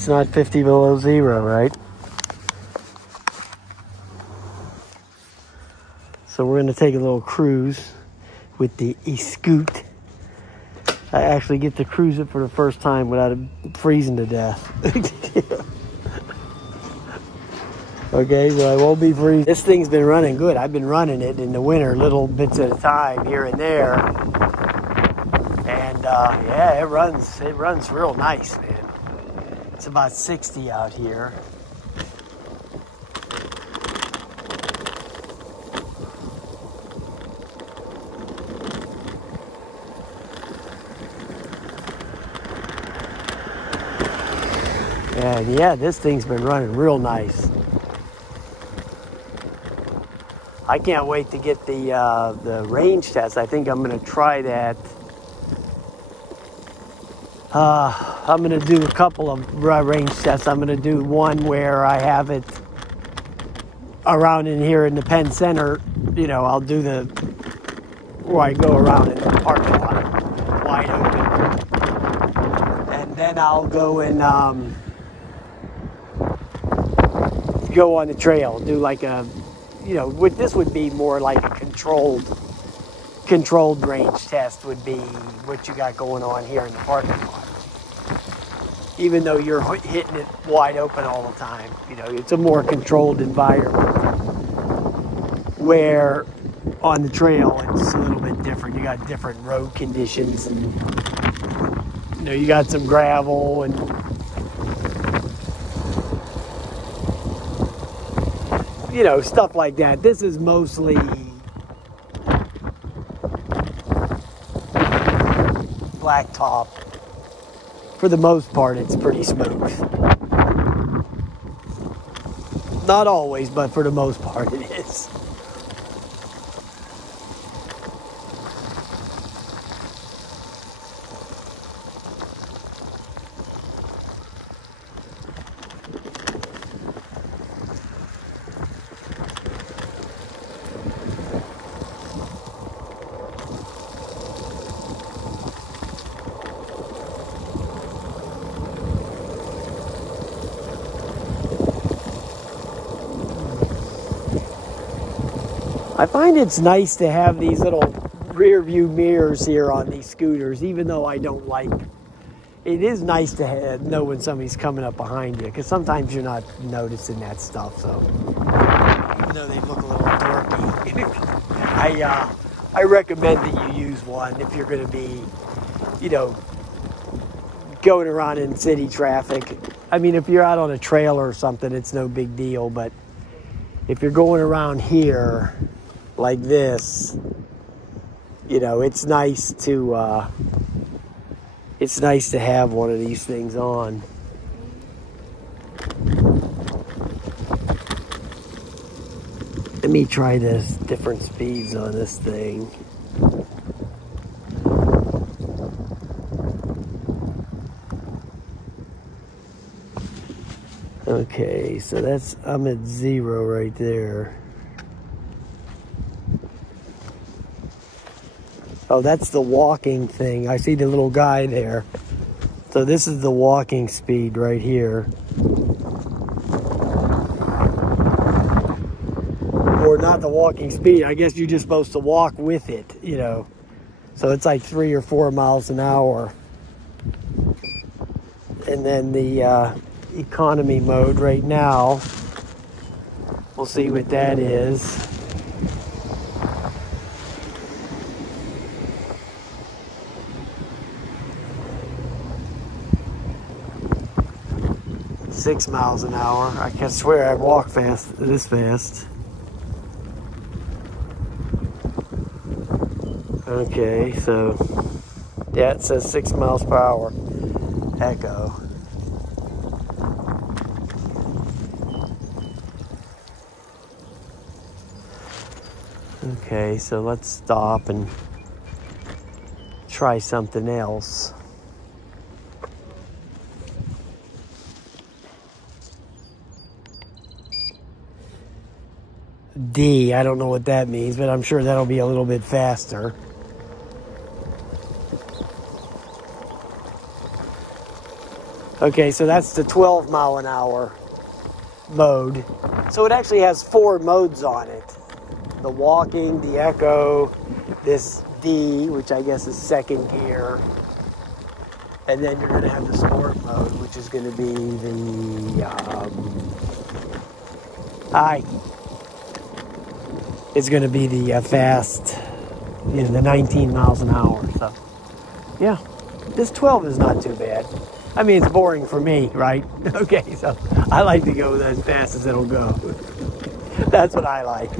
it's not 50 below zero, right? So we're going to take a little cruise with the ESKUTE. I actually get to cruise it for the first time without it freezing to death. Okay, so I won't be freezing. This thing's been running good. I've been running it in the winter, little bits at a time here and there. And yeah, it runs real nice, man. It's about 60 out here. And yeah, this thing's been running real nice. I can't wait to get the range test. I think I'm going to try that. I'm going to do a couple of range tests. I'm going to do one where I have it around in here in the Penn Center. You know, I'll do where I go around in the parking lot, wide open. And then I'll go and go on the trail, do like a, you know, this would be more like a controlled range test would be what you got going on here in the parking lot. Even though you're hitting it wide open all the time, you know, it's a more controlled environment. Where on the trail, it's a little bit different. You got different road conditions, and you know, you got some gravel and you know, stuff like that. This is mostly blacktop. For the most part, it's pretty smooth. Not always, but for the most part, it is. I find it's nice to have these little rear view mirrors here on these scooters, even though I don't like it. It is nice to know when somebody's coming up behind you, because sometimes you're not noticing that stuff. So even though they look a little dorky, I recommend that you use one if you're going to be, you know, going around in city traffic. I mean, if you're out on a trailer or something, it's no big deal. But if you're going around here like this, you know, it's nice to have one of these things on. Let me try this different speeds on this thing. Okay, so I'm at 0 right there. Oh, that's the walking thing. I see the little guy there. So this is the walking speed right here. Or not the walking speed. I guess you're just supposed to walk with it, you know. So it's like 3 or 4 miles an hour. And then the economy mode right now, we'll see what that is. Six miles an hour. I can swear I walk this fast. Okay, so yeah, it says 6 miles per hour. Echo. Okay, so let's stop and try something else. D, I don't know what that means, but I'm sure that'll be a little bit faster. Okay, so that's the 12 mile an hour mode. So it actually has 4 modes on it. The walking, the echo, this D, which I guess is second gear. And then you're going to have the sport mode, which is going to be it's going to be the fast, you know, the 19 miles an hour. So, yeah, this 12 is not too bad. I mean, it's boring for me, right? Okay, so I like to go as fast as it'll go. That's what I like.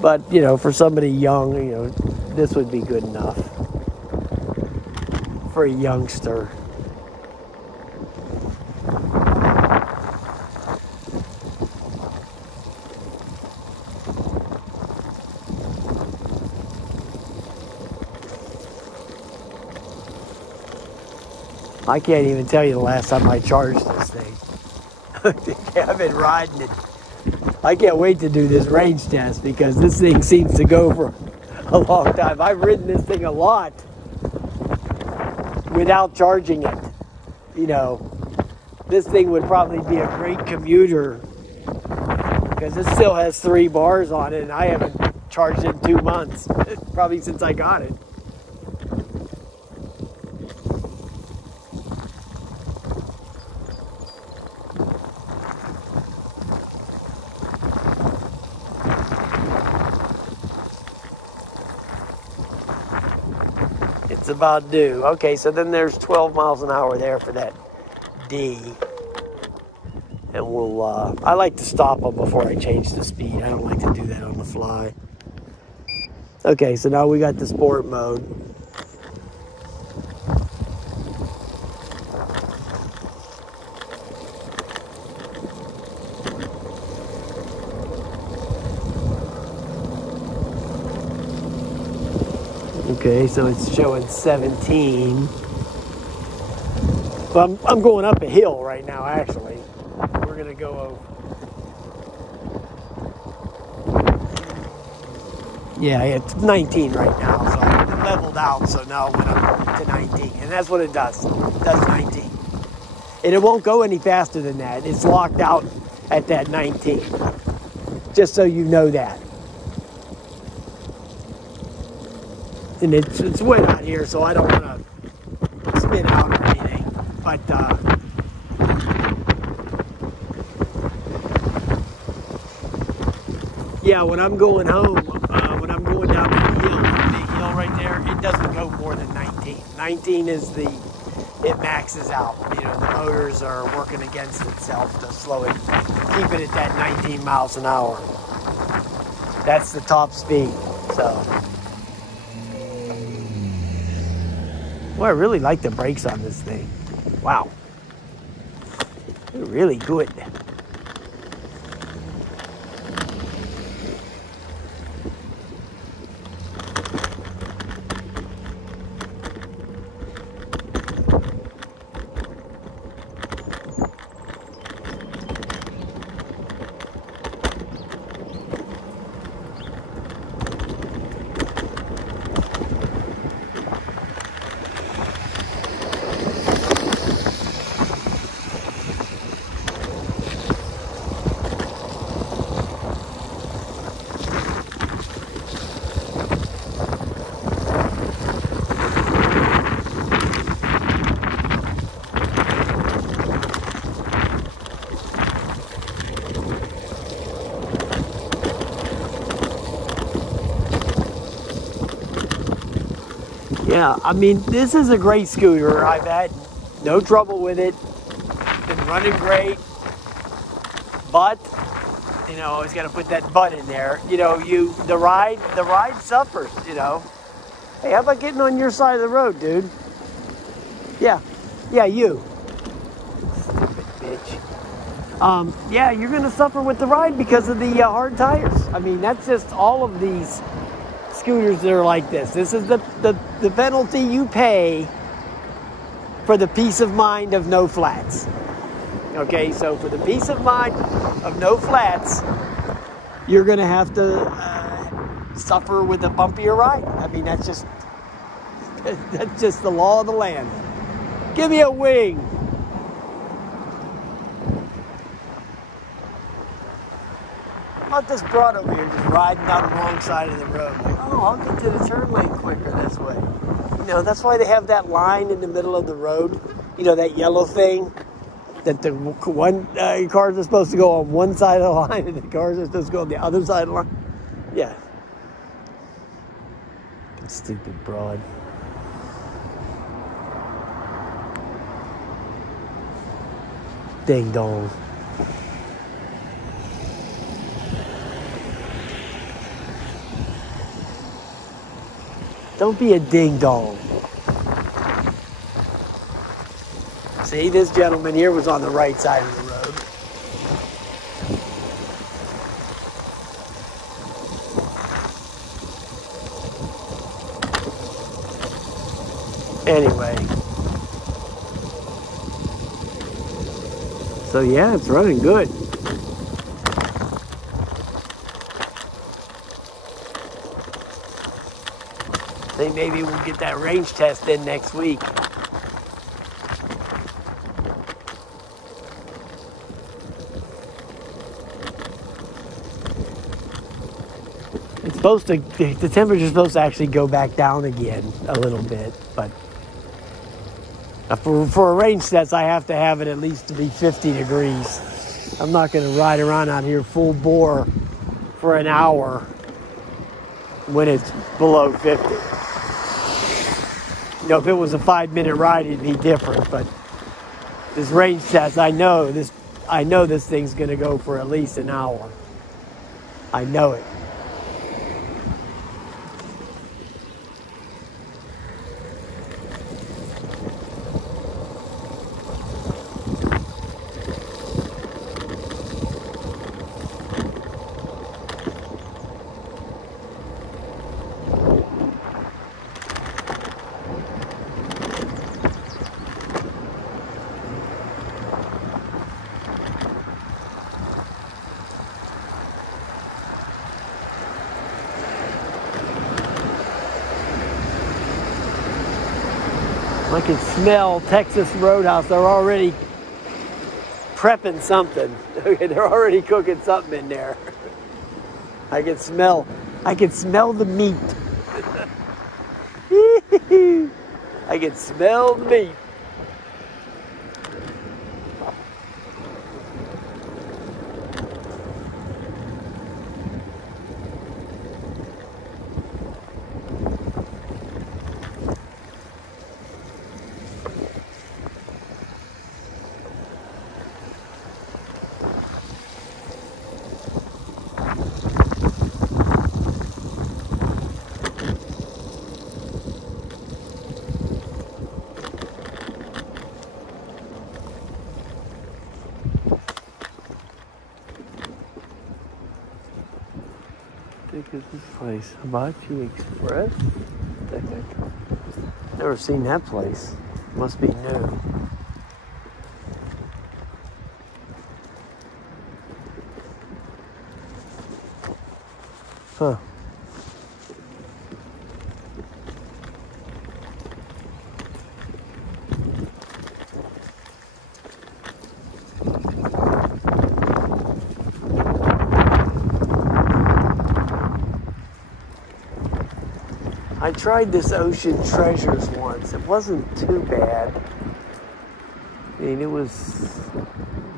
But, you know, for somebody young, you know, this would be good enough for a youngster. I can't even tell you the last time I charged this thing. I've been riding it. I can't wait to do this range test because this thing seems to go for a long time. I've ridden this thing a lot without charging it. You know, this thing would probably be a great commuter because it still has 3 bars on it and I haven't charged it in 2 months, probably since I got it. It's about due. Okay, so then there's 12 miles an hour there for that D. And we'll, I like to stop them before I change the speed. I don't like to do that on the fly. Okay, so now we got the sport mode. Okay, so it's showing 17. Well, I'm going up a hill right now, actually. We're going to go over. Yeah, it's 19 right now, so it leveled out, so now it went up to 19. And that's what it does. It does 19. And it won't go any faster than that. It's locked out at that 19. Just so you know that. And it's wet out here, so I don't want to spin out or anything. But, yeah, when I'm going home, when I'm going down the hill, the big hill right there, it doesn't go more than 19. 19 is it maxes out. You know, the motors are working against itself to slow it, keep it at that 19 miles an hour. That's the top speed, so. Well, I really like the brakes on this thing. Wow. They're really good. Yeah, I mean, this is a great scooter. I've had no trouble with it. Been running great. But, you know, always got to put that but in there. You know, the ride suffers, you know. Hey, how about getting on your side of the road, dude? Yeah, you. Stupid bitch. Yeah, you're going to suffer with the ride because of the hard tires. I mean, that's just all of these scooters that are like this. This is the penalty you pay for the peace of mind of no flats. Okay, so for the peace of mind of no flats, you're going to have to suffer with a bumpier ride. I mean, that's just the law of the land. Give me a wing. How about this broad over here just riding down the wrong side of the road? Like, oh, I'll get to the turn lane quicker this way. You know, that's why they have that line in the middle of the road. You know, that yellow thing that the one cars are supposed to go on one side of the line and the cars are supposed to go on the other side of the line. Yeah. Stupid broad. Ding dong. Don't be a ding dong. See, this gentleman here was on the right side of the road. Anyway. So yeah, it's running good. I think maybe we'll get that range test in next week. It's supposed to, the temperature's supposed to actually go back down again a little bit, but for a range test, I have to have it at least to be 50 degrees. I'm not going to ride around out here full bore for an hour when it's below 50. You know, if it was a 5-minute ride, it'd be different. But this range test, I know this thing's going to go for at least an hour. I know it. I can smell Texas Roadhouse. They're already prepping something. They're already cooking something in there. I can smell the meat. I can smell the meat. Is this place Hibachi Express? Never seen that place. Must be new. Huh. I tried this Ocean Treasures once. It wasn't too bad. I mean, it was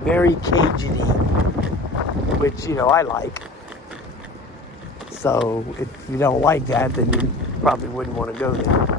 very Cajun-y, which, you know, I like. So if you don't like that, then you probably wouldn't want to go there.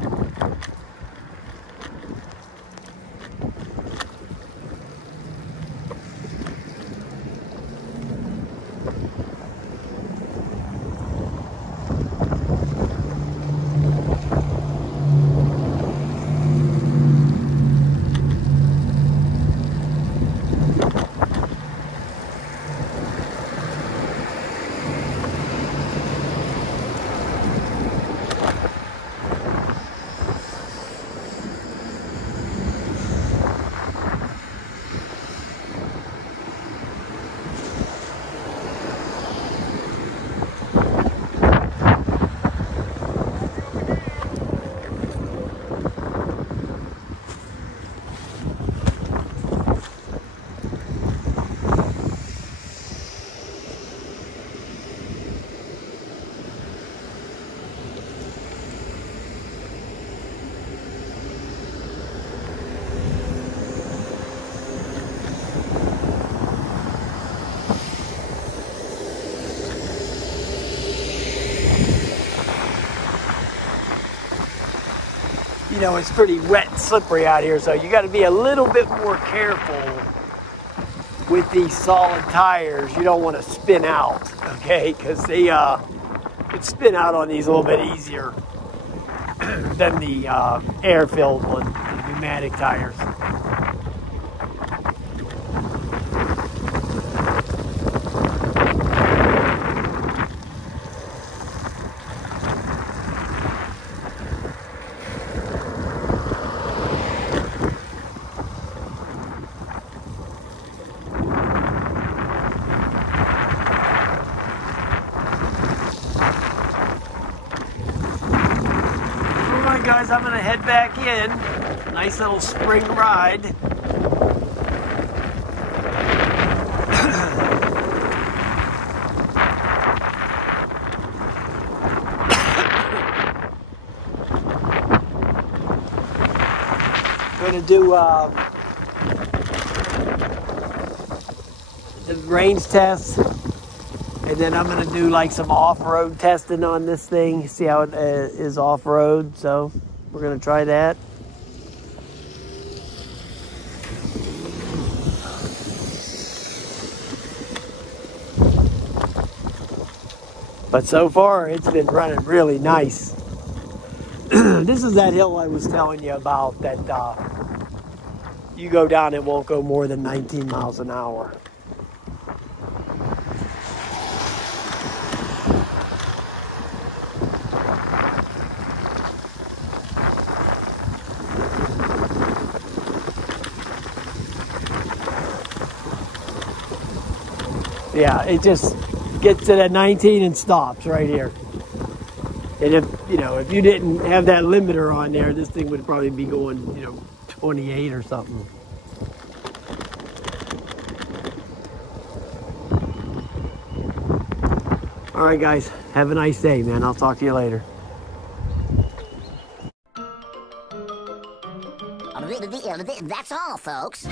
know, it's pretty wet and slippery out here, so you got to be a little bit more careful with these solid tires. You don't want to spin out, okay? Because they could spin out on these a little bit easier than the air-filled one, the pneumatic tires. Guys, I'm gonna head back in. Nice little spring ride. Gonna do the range test, and then I'm gonna do like some off-road testing on this thing, see how it is off-road. So we're gonna try that. But so far it's been running really nice. This is that hill I was telling you about that you go down, it won't go more than 19 miles an hour. Yeah, it just gets to that 19 and stops right here. And if you didn't have that limiter on there, this thing would probably be going, 28 or something. All right, guys, have a nice day, man. I'll talk to you later. That's all, folks.